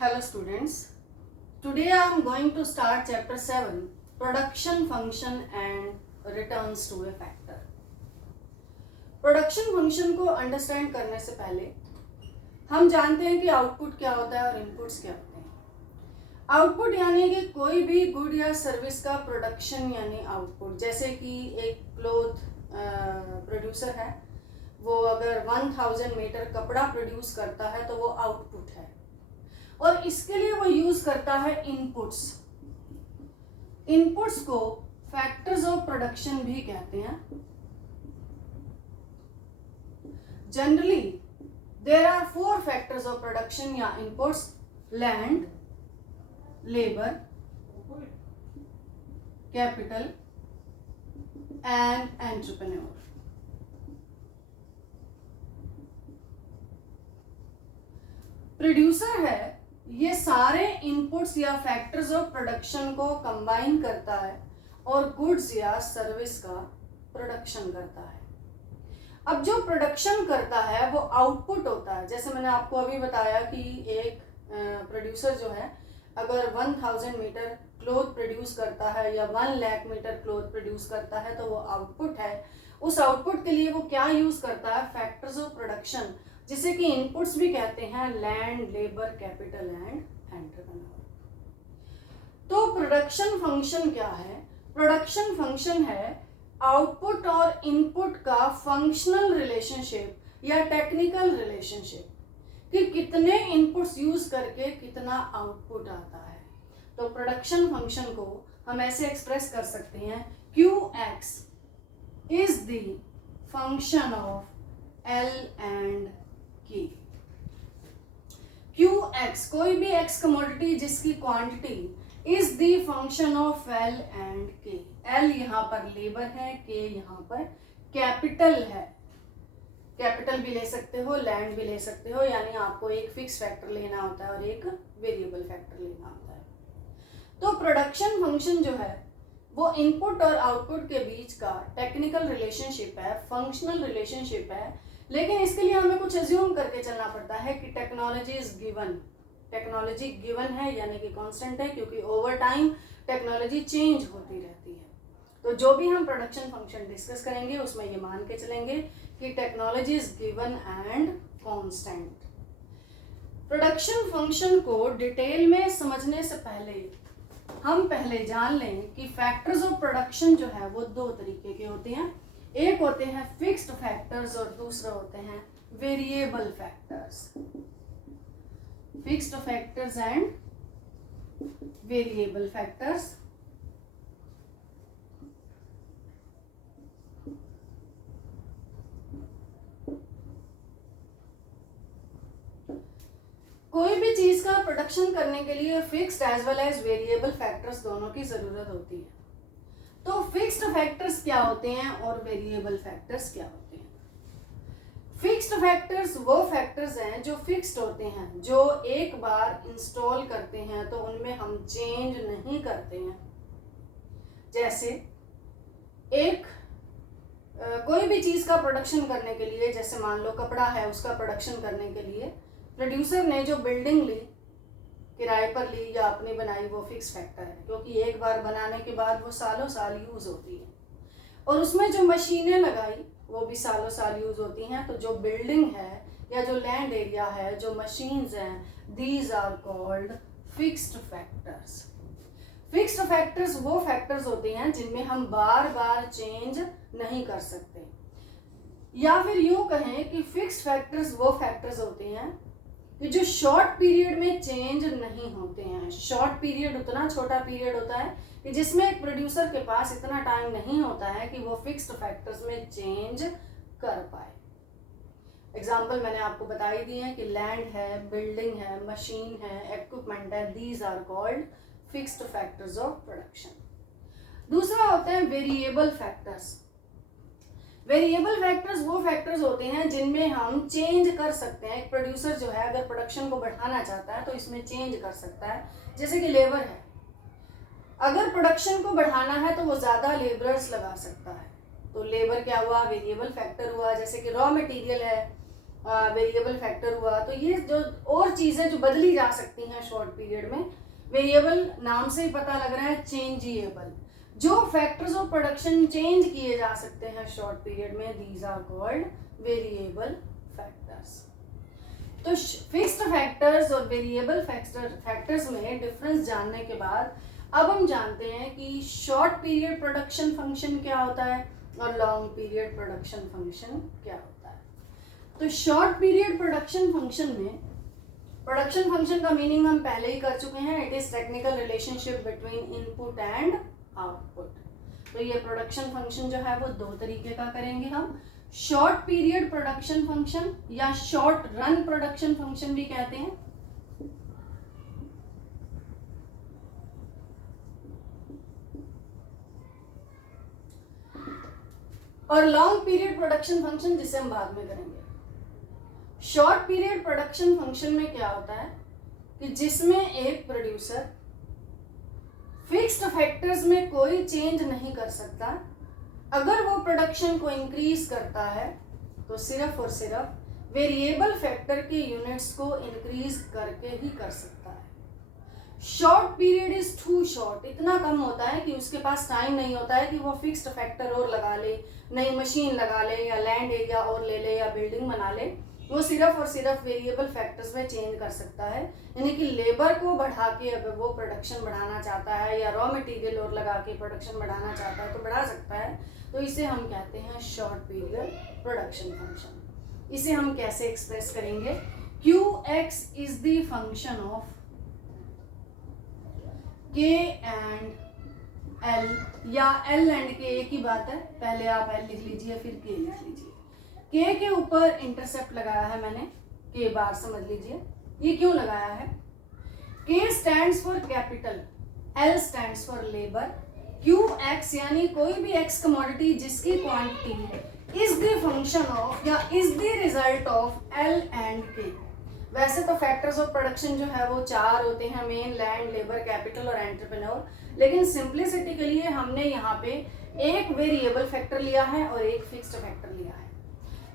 Hello students, today I am going to start chapter 7 production function and returns to a factor. Production function को understand करने से पहले हम जानते हैं कि आउटपुट क्या होता है और इनपुट्स क्या होते हैं। आउटपुट यानी कि कोई भी गुड या सर्विस का प्रोडक्शन यानी आउटपुट, जैसे कि एक क्लोथ प्रोड्यूसर है, वो अगर 1000 मीटर कपड़ा प्रोड्यूस करता है तो वो आउटपुट है और इसके लिए वो यूज करता है इनपुट्स। इनपुट्स को फैक्टर्स ऑफ प्रोडक्शन भी कहते हैं। Generally there are 4 factors of production या inputs: land, labour, capital and entrepreneur. Producer है, ये सारे इनपुट्स या फैक्टर्स ऑफ प्रोडक्शन को कंबाइन करता है और गुड्स या सर्विस का प्रोडक्शन करता है। अब जो प्रोडक्शन करता है वो आउटपुट होता है। जैसे मैंने आपको अभी बताया कि एक प्रोड्यूसर जो है अगर 1000 मीटर क्लोथ प्रोड्यूस करता है या 1 लाख मीटर क्लोथ प्रोड्यूस करता है तो वो आउटपुट है। उस आउटपुट के लिए वो क्या यूज करता है? फैक्टर्स ऑफ प्रोडक्शन, जिसे कि इनपुट्स भी कहते हैं: land, labour, capital and entrepreneur. तो प्रोडक्शन फंक्शन क्या है? प्रोडक्शन फंक्शन है आउटपुट और इनपुट का फंक्शनल रिलेशनशिप या टेक्निकल रिलेशनशिप, कि कितने इनपुट्स यूज करके कितना आउटपुट आता है। तो प्रोडक्शन फंक्शन को हम ऐसे एक्सप्रेस कर सकते हैं: QX is the function of L and K। QX कोई भी X कमोडिटी जिसकी quantity is the function of L and K। L यहाँ पर लेबर है, K यहाँ पर कैपिटल है। कैपिटल भी ले सकते हो, लैंड भी ले सकते हो, यानी आपको एक फिक्स फैक्टर लेना होता है और एक वेरिएबल फैक्टर लेना होता है। तो प्रोडक्शन फंक्शन जो है वो इनपुट और आउटपुट के बीच का टेक्निकल रिलेशनशिप है, फंक्शनल रिलेशनशिप है। लेकिन इसके लिए हमें कुछ एज्यूम करके चलना पड़ता है कि technology is given. Technology given है यानी कि कांस्टेंट है, क्योंकि ओवर टाइम टेक्नोलॉजी चेंज होती रहती है। तो जो भी हम प्रोडक्शन फंक्शन डिस्कस करेंगे उसमें ये मान के चलेंगे कि technology is given and constant. Production function को डिटेल में समझने से पहले हम पहले जान लें कि फैक्टर्स ऑफ प्रोडक्शन जो है वो 2 तरीके के होते हैं। एक होते हैं फिक्स्ड फैक्टर्स और दूसरा होते हैं variable factors. Fixed factors and variable factors. कोई भी चीज का प्रोडक्शन करने के लिए fixed as well as variable factors दोनों की जरूरत होती है। तो फिक्स्ड फैक्टर्स क्या होते हैं और वेरिएबल फैक्टर्स क्या होते हैं? फिक्स्ड फैक्टर्स वो फैक्टर्स हैं जो फिक्स्ड होते हैं, जो एक बार इंस्टॉल करते हैं तो उनमें हम चेंज नहीं करते हैं। जैसे एक कोई भी चीज का प्रोडक्शन करने के लिए, जैसे मान लो कपड़ा है, उसका प्रोडक्शन करने के लिए प्रोड्यूसर ने जो बिल्डिंग ली, किराए पर ली या अपनी बनाई, वो फिक्स फैक्टर है, क्योंकि एक बार बनाने के बाद वो सालों साल यूज होती है। और उसमें जो मशीनें लगाई वो भी सालों साल यूज होती हैं। तो जो बिल्डिंग है या जो लैंड एरिया है, जो मशीन्स हैं, these are called fixed factors. Fixed factors वो फैक्टर्स होते हैं जिनमें हम बार बार चेंज नहीं कर सकते, या फिर यूं कहें कि फिक्स्ड फैक्टर्स वो फैक्टर्स होते हैं कि जो शॉर्ट पीरियड में चेंज नहीं होते हैं। शॉर्ट पीरियड उतना छोटा पीरियड होता है कि जिसमें एक प्रोड्यूसर के पास इतना टाइम नहीं होता है कि वो फिक्स्ड फैक्टर्स में चेंज कर पाए। एग्जाम्पल मैंने आपको बता ही दिए हैं कि लैंड है, बिल्डिंग है, मशीन है, इक्विपमेंट है, these are called fixed factors of production. दूसरा होते हैं वेरिएबल फैक्टर्स। वेरिएबल फैक्टर्स वो फैक्टर्स होते हैं जिनमें हम चेंज कर सकते हैं। एक प्रोड्यूसर जो है अगर प्रोडक्शन को बढ़ाना चाहता है तो इसमें चेंज कर सकता है। जैसे कि लेबर है, अगर प्रोडक्शन को बढ़ाना है तो वो ज़्यादा लेबरर्स लगा सकता है। तो लेबर क्या हुआ? वेरिएबल फैक्टर हुआ। जैसे कि रॉ मटेरियल है, वेरिएबल फैक्टर हुआ, तो ये जो और चीज़ें जो बदली जा सकती हैं शॉर्ट पीरियड में, वेरिएबल नाम से ही पता लग रहा है चेंजेबल। जो फैक्टर्स ऑफ प्रोडक्शन चेंज किए जा सकते हैं शॉर्ट पीरियड में, these are called variable factors. तो फिक्स्ड फैक्टर्स और वेरिएबल फैक्टर्स में डिफरेंस जानने के बाद अब हम जानते हैं कि शॉर्ट पीरियड प्रोडक्शन फंक्शन क्या होता है और लॉन्ग पीरियड प्रोडक्शन फंक्शन क्या होता है। तो शॉर्ट पीरियड प्रोडक्शन फंक्शन में, प्रोडक्शन फंक्शन का मीनिंग हम पहले ही कर चुके हैं, it is technical relationship between input and output. तो ये प्रोडक्शन फंक्शन जो है वो दो तरीके का करेंगे हम, शॉर्ट पीरियड प्रोडक्शन फंक्शन या शॉर्ट रन प्रोडक्शन फंक्शन भी कहते हैं। और लॉन्ग पीरियड प्रोडक्शन फंक्शन जिसे हम बाद में करेंगे। शॉर्ट पीरियड प्रोडक्शन फंक्शन में क्या होता है कि जिसमें एक प्रोड्यूसर फिक्स्ड फैक्टर्स में कोई चेंज नहीं कर सकता, अगर वो प्रोडक्शन को इंक्रीज करता है तो सिर्फ और सिर्फ वेरिएबल फैक्टर के यूनिट्स को इंक्रीज करके ही कर सकता है। Short period is too short, इतना कम होता है कि उसके पास टाइम नहीं होता है कि वो फिक्स्ड फैक्टर और लगा ले, नई मशीन लगा ले या लैंड एरिया और ले ले या बिल्डिंग बना ले। वो सिर्फ और सिर्फ वेरिएबल फैक्टर्स में चेंज कर सकता है, यानी कि लेबर को बढ़ा के अगर वो प्रोडक्शन बढ़ाना चाहता है या रॉ मटेरियल और लगा के प्रोडक्शन बढ़ाना चाहता है तो बढ़ा सकता है। तो इसे हम कहते हैं शॉर्ट पीरियड प्रोडक्शन फंक्शन। इसे हम कैसे एक्सप्रेस करेंगे, Qx is the function of K and L, या L एंड K एक ही बात है, पहले आप L लिख लीजिए फिर K लिख लीजिए। K के ऊपर इंटरसेप्ट लगाया है मैंने, K बार समझ लीजिए। ये क्यों लगाया है, K stands for capital, L stands for labour, Qx यानी कोई भी x कमोडिटी जिसकी quantity is the function of या is the result of L and K। वैसे तो फैक्टर्स ऑफ प्रोडक्शन जो है वो चार होते हैं, मेन, लैंड, लेबर, कैपिटल और एंटरप्रेन्योर, लेकिन सिंप्लिसिटी के लिए हमने यहाँ पे एक वेरिएबल फैक्टर लिया है और एक फिक्स्ड फैक्टर लिया है।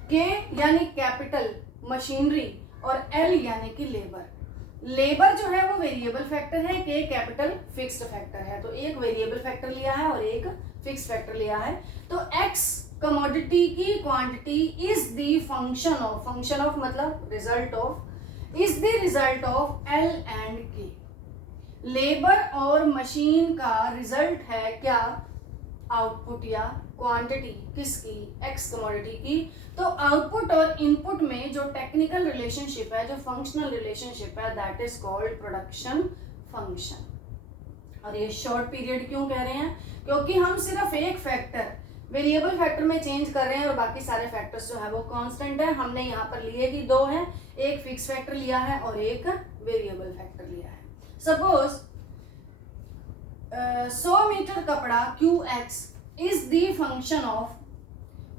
K यानी कैपिटल, मशीनरी, और L यानी कि लेबर। लेबर जो है वो वेरिएबल फैक्टर है, K कैपिटल फिक्स्ड फैक्टर है। तो एक वेरिएबल फैक्टर लिया है और एक फिक्स्ड फैक्टर लिया है। तो x कमोडिटी की quantity is the function of मतलब result of, is the result of L and K। Labour और मशीन का रिजल्ट है क्या, आउटपुट या क्वांटिटी, किसकी, एक्स कमोडिटी की। तो आउटपुट और इनपुट में जो टेक्निकल रिलेशनशिप है, जो फंक्शनल रिलेशनशिप है, that is called production function. और ये शॉर्ट पीरियड क्यों कह रहे हैं, क्योंकि हम सिर्फ एक फैक्टर वेरिएबल फैक्टर में चेंज कर रहे हैं और बाकी सारे फैक्टर्स जो है वो कांस्टेंट है। हमने यहाँ पर लिए ही दो हैं, एक फिक्स फैक्टर लिया है और एक वेरिएबल फैक्टर लिया है। सपोज 100 मीटर कपड़ा Qx is the function of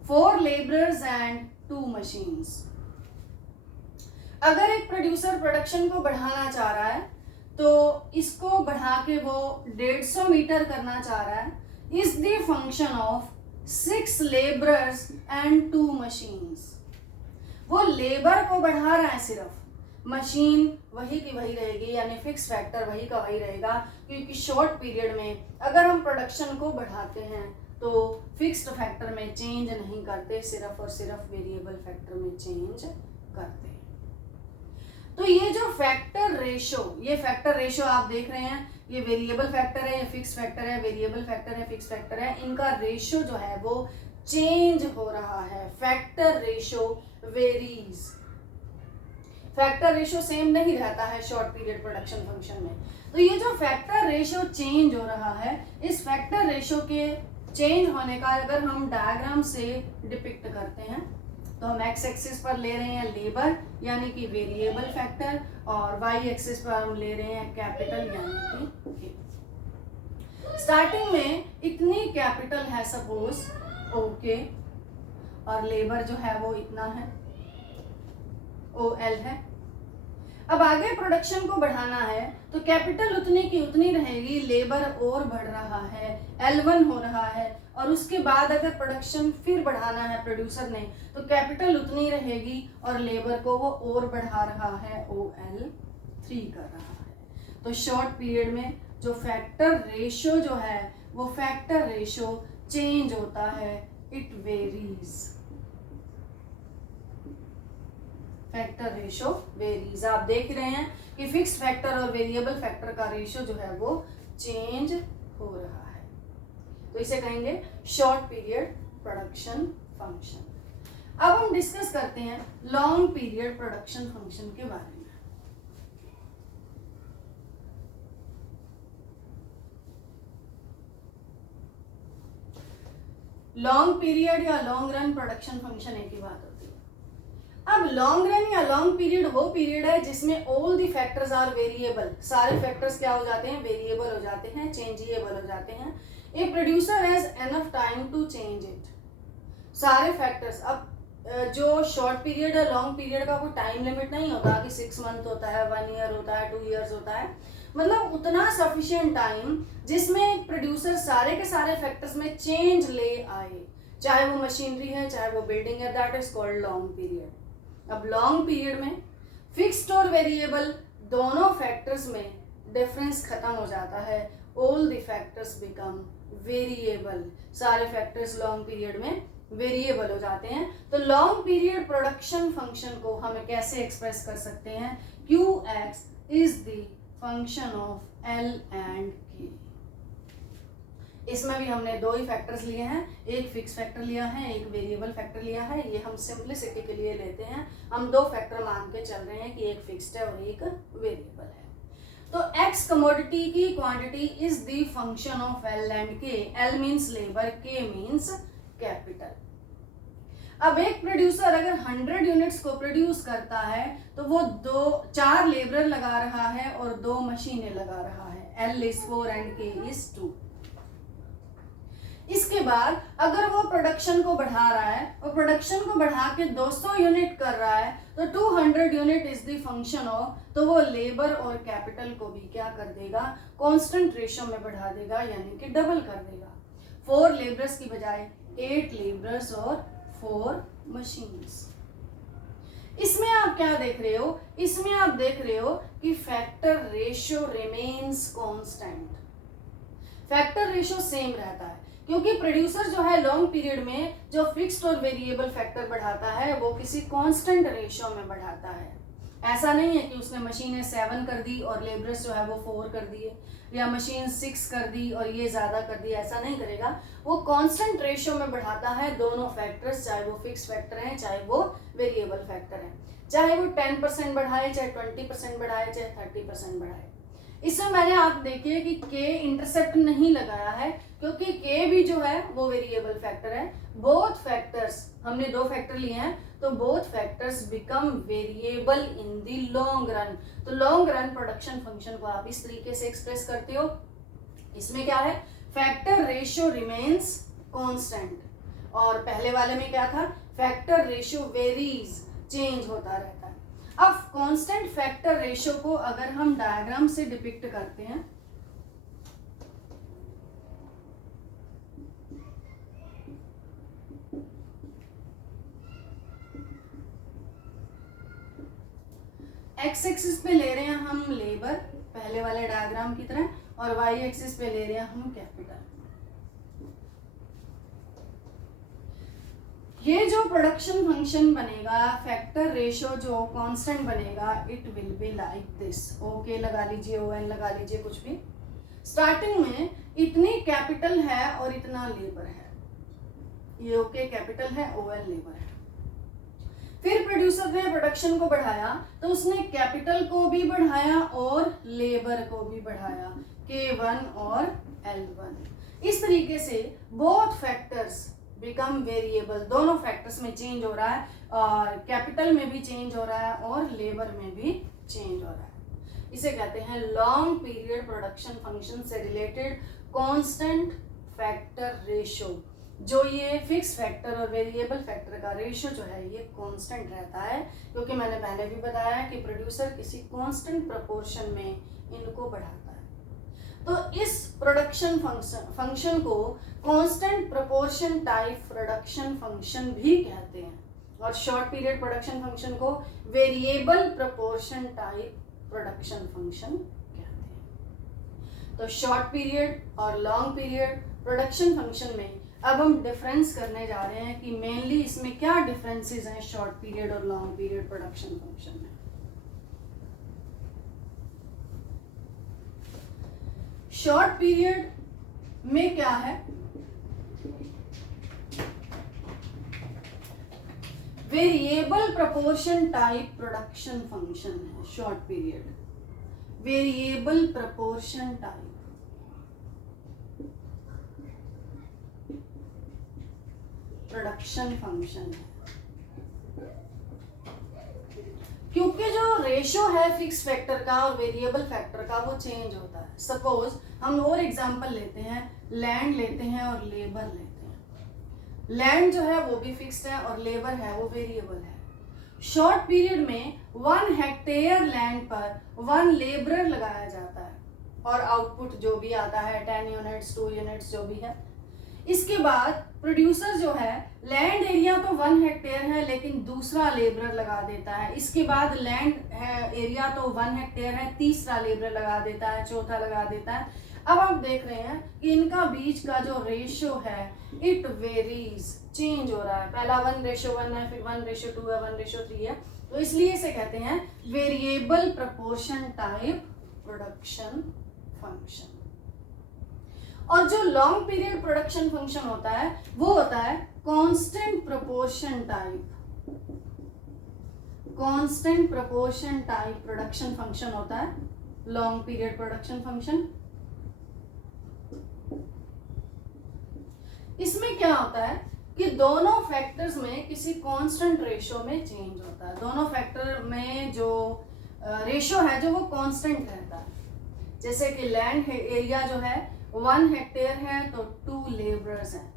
4 laborers and 2 machines। अगर एक प्रोड्यूसर प्रोडक्शन को बढ़ाना चाह रहा है तो इसको बढ़ा के वो 150 मीटर करना चाह रहा है, is the function of 6 laborers and 2 machines। वो लेबर को बढ़ा रहा है सिर्फ, मशीन वही की वही रहेगी, यानी फिक्स फैक्टर वही का वही रहेगा, क्योंकि शॉर्ट पीरियड में अगर हम प्रोडक्शन को बढ़ाते हैं तो फिक्स्ड फैक्टर में चेंज नहीं करते, सिर्फ और सिर्फ वेरिएबल फैक्टर में चेंज करते हैं। तो ये जो फैक्टर रेशो, ये फैक्टर रेशो आप देख रहे हैं, ये वेरिएबल फैक्टर है, ये फिक्स फैक्टर है, वेरिएबल फैक्टर है, फिक्स फैक्टर है, इनका रेशो जो है वो चेंज हो रहा है। Factor ratio varies, factor ratio same नहीं रहता है शॉर्ट पीरियड प्रोडक्शन फंक्शन में। तो ये जो फैक्टर रेशो चेंज हो रहा है, इस फैक्टर रेशो के चेंज होने का अगर हम डायग्राम से डिपिक्ट करते हैं तो हम एक्स एक्सिस पर ले रहे हैं लेबर यानी कि वेरिएबल फैक्टर, और वाई एक्सिस पर हम ले रहे हैं कैपिटल यानी कि के। स्टार्टिंग में इतनी कैपिटल है सपोज ओके, और लेबर जो है वो इतना है OL है। अब आगे प्रोडक्शन को बढ़ाना है तो कैपिटल उतनी की उतनी रहेगी, लेबर और बढ़ रहा है, L1 हो रहा है, और उसके बाद अगर प्रोडक्शन फिर बढ़ाना है प्रोड्यूसर ने तो कैपिटल उतनी रहेगी और लेबर को वो और बढ़ा रहा है, OL3 कर रहा है। तो शॉर्ट पीरियड में जो फैक्टर रेशो जो है वो फैक्टर रेशो चेंज होता है, it varies, factor ratio varies. आप देख रहे हैं कि फिक्स्ड फैक्टर और वेरिएबल फैक्टर का रेशो जो है वो चेंज हो रहा है, तो इसे कहेंगे शॉर्ट पीरियड प्रोडक्शन फंक्शन। अब हम डिस्कस करते हैं लॉन्ग पीरियड प्रोडक्शन फंक्शन के बारे में। लॉन्ग पीरियड या लॉन्ग रन प्रोडक्शन फंक्शन एक ही बात होती है। अब लॉन्ग रन या लॉन्ग पीरियड वो पीरियड है जिसमें all the factors are variable, सारे फैक्टर्स क्या हो जाते हैं, वेरिएबल हो जाते हैं, चेंजेबल हो जाते हैं। A producer has enough time to change it, सारे फैक्टर्स। अब जो शॉर्ट पीरियड है, लॉन्ग पीरियड का कोई टाइम लिमिट नहीं होता कि 6 मंथ होता है, 1 ईयर होता है, 2 ईयर्स होता है, मतलब उतना सफिशिएंट टाइम जिसमें एक प्रोड्यूसर सारे के सारे फैक्टर्स में चेंज ले आए, चाहे वो मशीनरी है चाहे वो बिल्डिंग है, that is called long period. अब लॉन्ग पीरियड में फिक्स्ड और वेरिएबल दोनों फैक्टर्स में डिफरेंस खत्म हो जाता है, all the factors become variable, सारे फैक्टर्स लॉन्ग पीरियड में वेरिएबल हो जाते हैं। तो लॉन्ग पीरियड प्रोडक्शन फंक्शन को हम कैसे एक्सप्रेस कर सकते हैं, Qx is the function of L and K। इसमें भी हमने दो ही फैक्टर्स लिए हैं, एक फिक्स फैक्टर लिया है, एक वेरिएबल फैक्टर लिया है। ये हम सिंपलिसिटी के लिए लेते हैं, हम दो फैक्टर मान के चल रहे हैं कि एक फिक्स्ड है और एक वेरिएबल है। तो X कमोडिटी की quantity is the function of L and K। L means labour, K means capital. अब एक प्रोड्यूसर अगर 100 यूनिट्स को प्रोड्यूस करता है तो वो 4 लेबर लगा रहा है और 2 मशीनें लगा रहा है, L is 4 and K is 2। इसके बाद अगर वो प्रोडक्शन को बढ़ा रहा है और प्रोडक्शन को बढ़ा के 200 यूनिट कर रहा है तो 200 unit is the function of, तो वो लेबर और कैपिटल को भी क्या कर देगा, कांस्टेंट रेशियो में बढ़ा देगा, यानी कि डबल कर देगा। 4 लेबरर्स की बजाय 8 लेबरर्स और 4 मशीन्स। इसमें आप क्या देख रहे हो, इसमें आप देख रहे हो कि factor ratio remains constant, factor ratio same रहता है, क्योंकि प्रोड्यूसर जो है लॉन्ग पीरियड में जो फिक्स्ड और वेरिएबल फैक्टर बढ़ाता है वो किसी कांस्टेंट रेशियो में बढ़ाता है। ऐसा नहीं है कि उसने मशीनें 7 कर दी और लेबरर्स जो है वो 4 कर दिए, या मशीन 6 कर दी और ये ज्यादा कर दी, ऐसा नहीं करेगा। वो कांस्टेंट रेशियो में बढ़ाता है दोनों फैक्टर्स, चाहे वो फिक्स्ड फैक्टर हैं चाहे वो वेरिएबल फैक्टर हैं, चाहे वो 10% बढ़ाए, चाहे 20% बढ़ाए, चाहे 30% बढ़ाए। इसमें मैंने आप देखिए कि K इंटरसेप्ट नहीं लगाया है, क्योंकि K भी जो है वो वेरिएबल फैक्टर है। बोथ फैक्टर्स, हमने 2 फैक्टर लिए हैं, तो both factors become variable in the long run. तो लॉन्ग रन प्रोडक्शन फंक्शन को आप इस तरीके से एक्सप्रेस करते हो। इसमें क्या है, फैक्टर रेशियो रिमेन्स कांस्टेंट, और पहले वाले में क्या था, फैक्टर रेशियो वेरीज, चेंज होता रहता है। अब कांस्टेंट फैक्टर रेशियो को अगर हम डायग्राम से डिपिक्ट करते हैं, एक्स एक्सिस पे ले रहे हैं हम लेबर पहले वाले डायग्राम की तरह, और वाई एक्सिस पे ले रहे हैं हम कैपिटल। ये जो प्रोडक्शन फंक्शन बनेगा, फैक्टर रेशियो जो कांस्टेंट बनेगा, it will be like this. Okay लगा लीजिए, ON लगा लीजिए, कुछ भी। स्टार्टिंग में इतनी कैपिटल है और इतना लेबर है, ये ओके कैपिटल है, OL लेबर है। फिर प्रोड्यूसर ने प्रोडक्शन को बढ़ाया तो उसने कैपिटल को भी बढ़ाया और लेबर को भी बढ़ाया, K1 और L1। इस तरीके से बोथ फैक्टर्स बिकम वेरिएबल, दोनों फैक्टर्स में चेंज हो रहा है, और कैपिटल में भी चेंज हो रहा है और लेबर में भी चेंज हो रहा है। इसे कहते हैं लॉन्ग पीरियड प्रोडक्शन फंक्शन से रिलेटेड कांस्टेंट फैक्टर रेशियो। जो ये फिक्स फैक्टर और वेरिएबल फैक्टर का रेशियो जो है ये कांस्टेंट रहता है, क्योंकि मैंने पहले भी बताया कि प्रोड्यूसर किसी कांस्टेंट प्रोपोर्शन में इनको बढ़ाता है। तो इस प्रोडक्शन फंक्शन को constant proportion type production function भी कहते हैं, और शॉर्ट पीरियड प्रोडक्शन फंक्शन को variable proportion type production function कहते हैं। तो शॉर्ट पीरियड और लॉन्ग पीरियड प्रोडक्शन फंक्शन में अब हम डिफरेंस करने जा रहे हैं कि मेनली इसमें क्या डिफरेंसेस हैं शॉर्ट पीरियड और लॉन्ग पीरियड प्रोडक्शन फंक्शन में। शॉर्ट पीरियड में क्या है, variable proportion type production function है short period, variable proportion type production function है, क्योंकि जो रेशो है फिक्स फैक्टर का और वेरिएबल फैक्टर का वो चेंज होता है। सपोज हम और एग्जांपल लेते हैं, लैंड लेते हैं और लेबर लेते हैं। लैंड जो है वो भी फिक्स्ड है और लेबर है वो वेरिएबल है। शॉर्ट पीरियड में 1 हेक्टेयर लैंड पर 1 लेबरर लगाया जाता है और आउटपुट जो भी आता है 10 यूनिट्स 2 यूनिट्स जो भी है। इसके बाद प्रोड्यूसर जो है लैंड एरिया तो 1 हेक्टेयर है लेकिन दूसरा लेबरर लगा देता है। इसके बाद लैंड है एरिया तो 1 हेक्टेयर है, तीसरा लेबरर लगा देता है, चौथा लगा देता है। अब आप देख रहे हैं कि इनका बीच का जो रेशियो है इट वेरीज, चेंज हो रहा है। पहला 1:1 है, फिर 1:2 है, 1:3 है। तो इसलिए इसे कहते हैं variable proportion type production function. और जो लॉन्ग पीरियड प्रोडक्शन फंक्शन होता है वो होता है constant proportion type, constant proportion type production function होता है लॉन्ग पीरियड प्रोडक्शन फंक्शन। इसमें क्या होता है कि दोनों फैक्टर्स में किसी कांस्टेंट रेशियो में चेंज होता है। दोनों फैक्टर में जो रेशियो है जो वो कांस्टेंट रहता है। जैसे कि लैंड एरिया जो है 1 हेक्टेयर है तो 2 लेबरर्स हैं।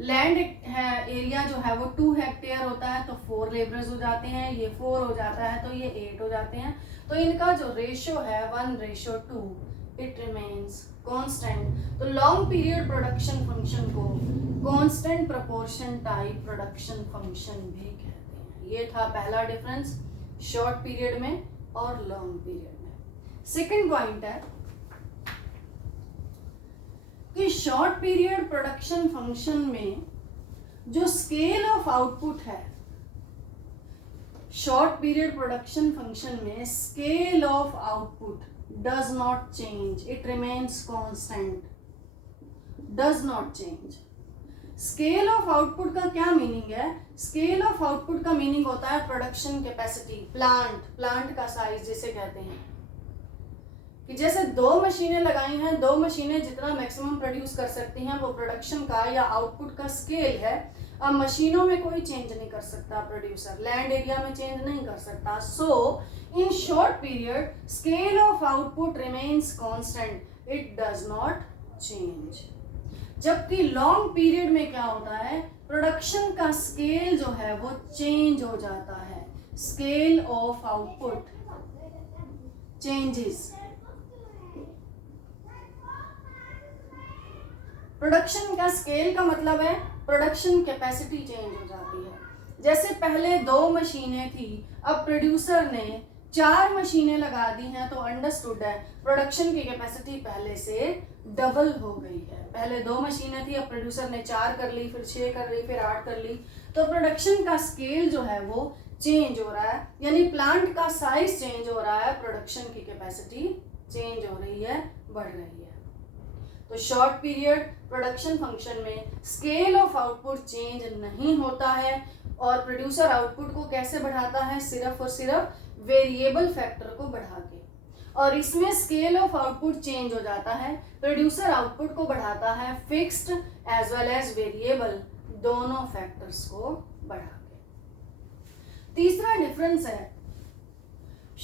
लैंड एरिया जो है वो 2 हेक्टेयर होता है तो 4 लेबरर्स हो जाते हैं, ये 4 हो जाता है तो ये 8 हो जाते हैं। तो इनका जो रेशियो है 1:2 इट रिमेन्स कांस्टेंट। तो लॉन्ग पीरियड प्रोडक्शन फंक्शन को constant proportion type production function भी कहते हैं। ये था पहला डिफरेंस शॉर्ट पीरियड में और लॉन्ग पीरियड में। सेकंड पॉइंट है कि शॉर्ट पीरियड प्रोडक्शन फंक्शन में जो स्केल ऑफ आउटपुट है, शॉर्ट पीरियड प्रोडक्शन फंक्शन में scale of output does not change, it remains constant, does not change। Scale of output का क्या मीनिंग है? स्केल ऑफ आउटपुट का मीनिंग होता है प्रोडक्शन कैपेसिटी, प्लांट का साइज जिसे कहते हैं। कि जैसे 2 मशीनें लगाई हैं, 2 मशीनें जितना मैक्सिमम प्रोड्यूस कर सकती हैं वो प्रोडक्शन का या आउटपुट का स्केल है। अब मशीनों में कोई चेंज नहीं कर सकता प्रोड्यूसर, लैंड एरिया में चेंज नहीं कर सकता। So in short period scale of output remains constant, it does not change. जबकि लॉन्ग पीरियड में क्या होता है, प्रोडक्शन का स्केल जो है वो चेंज हो जाता है। Scale of output changes. Production का स्केल का मतलब है प्रोडक्शन कैपेसिटी चेंज हो जाती है। जैसे पहले 2 मशीनें थी, अब प्रोड्यूसर ने 4 मशीनें लगा दी हैं तो अंडरस्टूड है प्रोडक्शन की कैपेसिटी पहले से डबल हो गई है। पहले 2 मशीनें थी, अब प्रोड्यूसर ने 4 कर ली, फिर 6 कर ली, फिर 8 कर ली। तो प्रोडक्शन का स्केल जो है वो चेंज हो रहा है, यानी प्लांट का साइज चेंज हो रहा है, प्रोडक्शन की कैपेसिटी चेंज हो रही है, बढ़ रही है। तो शॉर्ट पीरियड प्रोडक्शन फंक्शन में स्केल ऑफ आउटपुट चेंज नहीं होता है और प्रोड्यूसर आउटपुट को कैसे बढ़ाता है, सिर्फ और सिर्फ वेरिएबल फैक्टर को बढ़ा के। और इसमें स्केल ऑफ आउटपुट चेंज हो जाता है, प्रोड्यूसर आउटपुट को बढ़ाता है fixed as well as variable, दोनों फैक्टर्स को बढ़ा के। तीसरा डिफरेंस है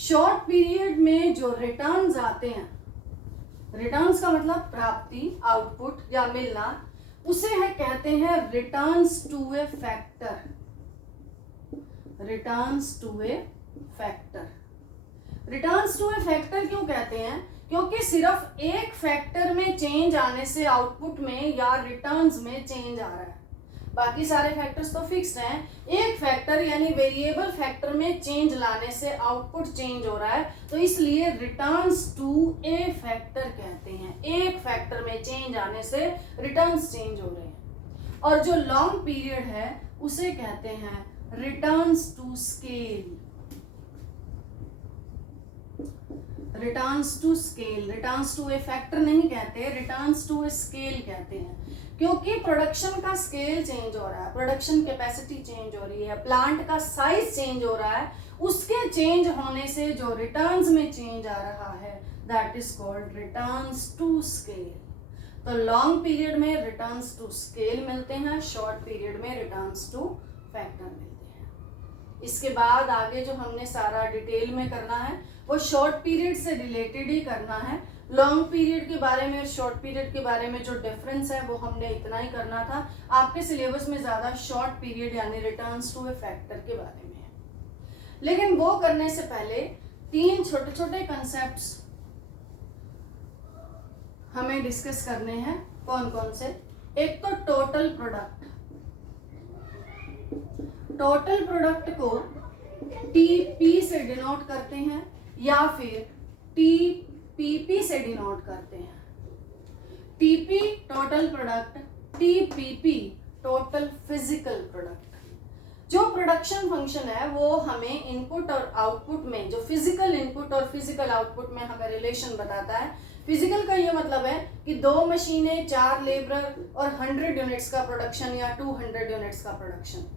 शॉर्ट पीरियड में जो रिटर्न्स आते हैं, रिटर्न्स का मतलब प्राप्ति, आउटपुट या मिलना, उसे है कहते हैं returns to a factor, returns to a factor. Returns to a factor क्यों कहते हैं? क्योंकि सिर्फ एक फैक्टर में चेंज आने से आउटपुट में या रिटर्न्स में चेंज आ रहा है, बाकी सारे फैक्टर्स तो फिक्स्ड हैं। एक फैक्टर यानी वेरिएबल फैक्टर में चेंज लाने से आउटपुट चेंज हो रहा है, तो इसलिए रिटर्न्स टू ए फैक्टर कहते हैं। एक फैक्टर में चेंज आने से रिटर्न्स चेंज हो रहे हैं। और जो लॉन्ग पीरियड है उसे कहते हैं returns to scale, returns to scale. Returns to a factor नहीं कहते, रिटर्न्स टू ए स्केल कहते हैं, क्योंकि प्रोडक्शन का स्केल चेंज हो रहा है, प्रोडक्शन कैपेसिटी चेंज हो रही है, प्लांट का साइज चेंज हो रहा है, उसके चेंज होने से जो रिटर्न्स में चेंज आ रहा है that is called returns to scale. तो लॉन्ग पीरियड में रिटर्न्स टू स्केल मिलते हैं, शॉर्ट पीरियड में रिटर्न्स टू फैक्टर मिलते हैं। इसके बाद आगे जो हमने सारा डिटेल में करना है वो शॉर्ट पीरियड से रिलेटेड ही करना है। लॉन्ग पीरियड के बारे में और शॉर्ट पीरियड के बारे में जो डिफरेंस है वो हमने इतना ही करना था। आपके सिलेबस में ज़्यादा शॉर्ट पीरियड यानी रिटर्न्स टू ए फैक्टर के बारे में है, लेकिन वो करने से पहले 3 छोटे छोटे कंसेप्ट्स हमें डिस्कस करने हैं। कौन कौन से? एक तो टोटल प्रोडक्ट। टोटल प्रोडक्ट को टीपी से डिनोट करते हैं या फिर टीपीपी से डिनोट करते हैं। TP total product, TPP total physical product. जो प्रोडक्शन फंक्शन है वो हमें इनपुट और आउटपुट में, जो फिजिकल इनपुट और फिजिकल आउटपुट में हमें रिलेशन बताता है। फिजिकल का ये मतलब है कि 2 मशीनें, 4 लेबर और 100 यूनिट्स का प्रोडक्शन या 200 यूनिट्स का प्रोडक्शन।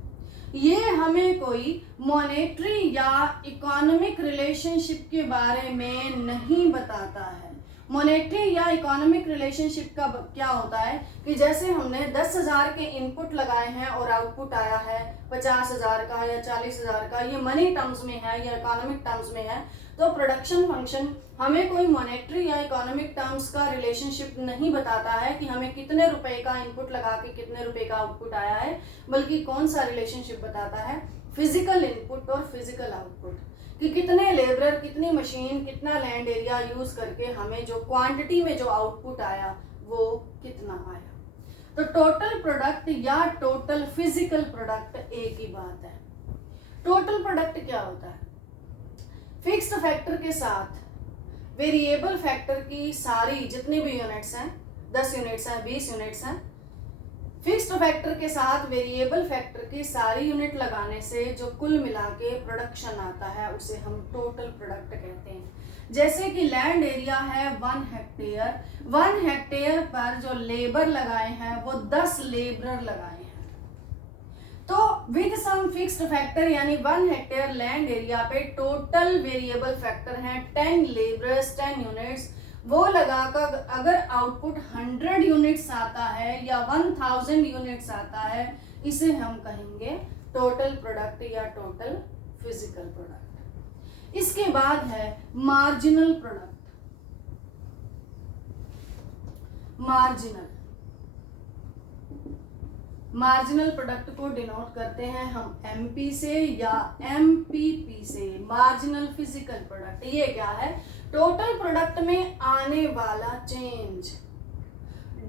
ये हमें कोई मॉनेटरी या इकोनॉमिक रिलेशनशिप के बारे में नहीं बताता है। मॉनेटरी या इकोनॉमिक रिलेशनशिप का क्या होता है कि जैसे हमने 10,000 के इनपुट लगाए हैं और आउटपुट आया है 50,000 का या 40,000 का, ये मनी टर्म्स में है या इकोनॉमिक टर्म्स में है, तो प्रोडक्शन फंक्शन हमें कोई मॉनेटरी या इकोनॉमिक टर्म्स का रिलेशनशिप नहीं बताता है कि हमें कितने रुपए का इनपुट लगा के कितने रुपए का आउटपुट आया है, बल्कि कौन सा रिलेशनशिप बताता है? फिजिकल इनपुट और फिजिकल आउटपुट, कि कितने लेबर, कितनी मशीन, कितना लैंड एरिया यूज करके हमें जो क्वांटिटी में जो आउटपुट आया वो कितना आया। तो टोटल प्रोडक्ट या टोटल फिजिकल प्रोडक्ट एक ही बात है। टोटल प्रोडक्ट क्या होता है? फिक्स्ड फैक्टर के साथ वेरिएबल फैक्टर की सारी जितनी भी यूनिट्स हैं, 10 यूनिट्स हैं, 20 यूनिट्स हैं, फिक्स्ड फैक्टर के साथ वेरिएबल फैक्टर की सारी यूनिट लगाने से जो कुल मिला के प्रोडक्शन आता है उसे हम टोटल प्रोडक्ट कहते हैं। जैसे कि लैंड एरिया है 1 हेक्टेयर, 1 हेक्टेयर पर जो लेबर लगाए हैं वो 10 लेबर लगाए हैं, तो विद सम फिक्स्ड फैक्टर यानी 1 हेक्टेयर लैंड एरिया पे टोटल वेरिएबल फैक्टर हैं 10 लेबर्स, 10 यूनिट्स, वो लगाकर अगर आउटपुट 100 यूनिट्स आता है या 1000 यूनिट्स आता है, इसे हम कहेंगे टोटल प्रोडक्ट या टोटल फिजिकल प्रोडक्ट। इसके बाद है मार्जिनल प्रोडक्ट। मार्जिनल प्रोडक्ट को डिनोट करते हैं हम एमपी से या एमपीपी से, मार्जिनल फिजिकल प्रोडक्ट। ये क्या है? टोटल प्रोडक्ट में आने वाला change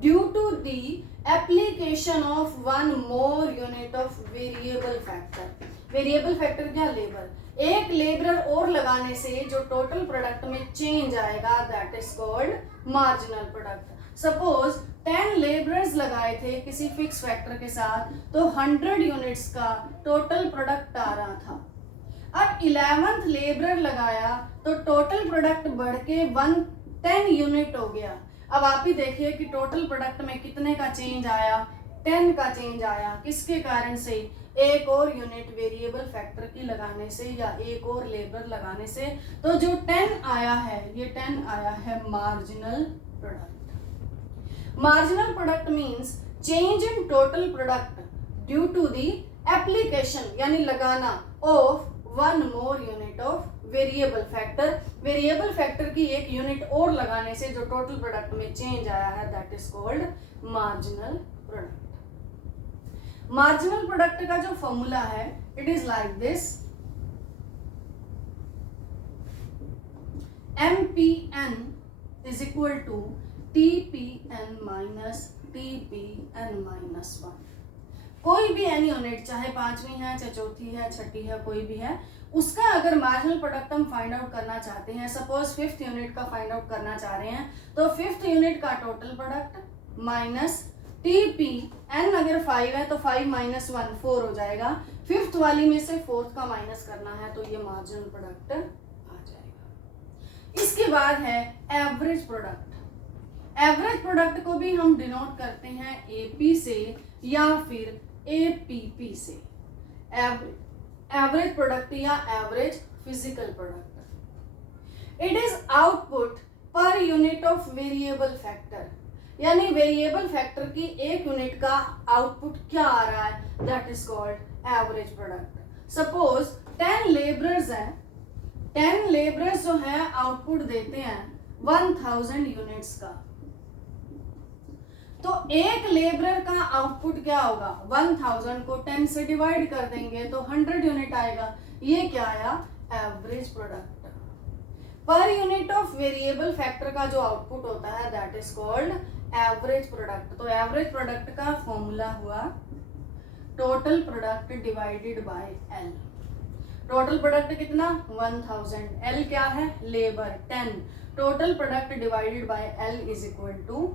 due to the application of 1 more unit of variable factor. Variable factor क्या? लेबर। एक लेबर और लगाने से जो टोटल प्रोडक्ट में चेंज आएगा that is called marginal product. Suppose 10 labourers लगाए थे किसी फिक्स फैक्टर के साथ, तो 100 यूनिट्स का टोटल प्रोडक्ट आ रहा था। अब 11th लेबरर लगाया तो टोटल प्रोडक्ट बढ़ के 110 यूनिट हो गया। अब आप ही देखिए कि टोटल प्रोडक्ट में कितने का चेंज आया? 10 का चेंज आया। किसके कारण से? एक और यूनिट वेरिएबल फैक्टर की लगाने से या एक और लेबर लगाने से। तो जो 10 आया है, ये 10 आया है marginal product. Marginal product means change in total product due to the application यानी लगाना of 1 more unit of variable factor। Variable factor की एक यूनिट और लगाने से जो टोटल प्रोडक्ट में चेंज आया है that is called marginal product. Marginal product का जो फॉर्मूला है it is like this, MPN is equal to TPN minus TPN minus 1। कोई भी एन यूनिट, चाहे पांचवी है, चाहे चौथी है, छठी है, कोई भी है, उसका अगर मार्जिनल प्रोडक्ट हम फाइंड आउट करना चाहते हैं, सपोज फिफ्थ यूनिट का फाइंड आउट करना चाह रहे हैं, तो फिफ्थ यूनिट का total product minus TP N, अगर 5 है तो 5 माइनस 1 4 हो जाएगा, फिफ्थ वाली में से फोर्थ का माइनस करना है तो ये मार्जिनल प्रोडक्ट आ जाएगा। इसके बाद है एवरेज प्रोडक्ट। एवरेज प्रोडक्ट को भी हम डिनोट करते हैं एपी से या फिर एपीपी से, एवरेज प्रोडक्ट या average physical product. It is output पर यूनिट ऑफ वेरिएबल फैक्टर, यानी वेरिएबल फैक्टर की एक यूनिट का आउटपुट क्या आ रहा है, that is called average product. Suppose 10 labourers हैं, 10 लेबरर्स जो है आउटपुट देते हैं 1000 यूनिट्स का, तो एक लेबरर का आउटपुट क्या होगा, 1000 को 10 से डिवाइड कर देंगे तो 100 यूनिट आएगा। ये क्या आया, average product. Per unit of variable factor का जो आउटपुट होता है that is called average product. तो एवरेज प्रोडक्ट का फॉर्मूला हुआ total product divided by L. Total product कितना, 1000, एल क्या है, labour 10, total product divided by L is equal to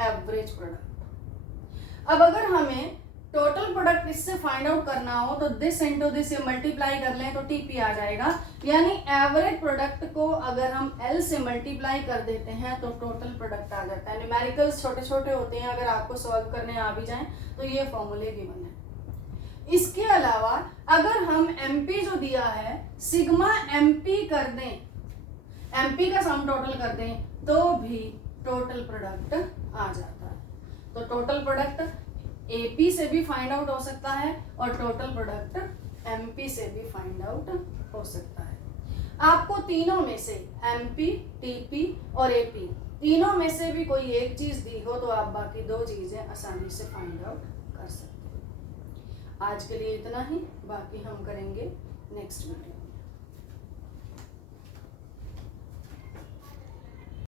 average product. अब अगर हमें टोटल प्रोडक्ट इससे फाइंड आउट करना हो तो दिस इंटू दिस से मल्टीप्लाई कर लें तो टीपी आ जाएगा, यानी एवरेज प्रोडक्ट को अगर हम एल से मल्टीप्लाई कर देते हैं तो टोटल प्रोडक्ट आ जाता है। न्यूमेरिकल्स छोटे छोटे होते हैं, अगर आपको सॉल्व करने आ भी जाएं तो ये फॉर्मूले गिवन है। इसके अलावा अगर हम एमपी जो दिया है सिग्मा एमपी कर दें, एमपी का सम टोटल कर दें तो भी टोटल प्रोडक्ट आ जाता है। तो टोटल प्रोडक्ट एपी से भी फाइंड आउट हो सकता है और टोटल प्रोडक्ट एमपी से भी फाइंड आउट हो सकता है। आपको तीनों में से एमपी, टीपी और एपी तीनों में से भी कोई एक चीज दी हो तो आप बाकी दो चीजें आसानी से फाइंड आउट कर सकते हैं। आज के लिए इतना ही, बाकी हम करेंगे नेक्स्ट वीडियो।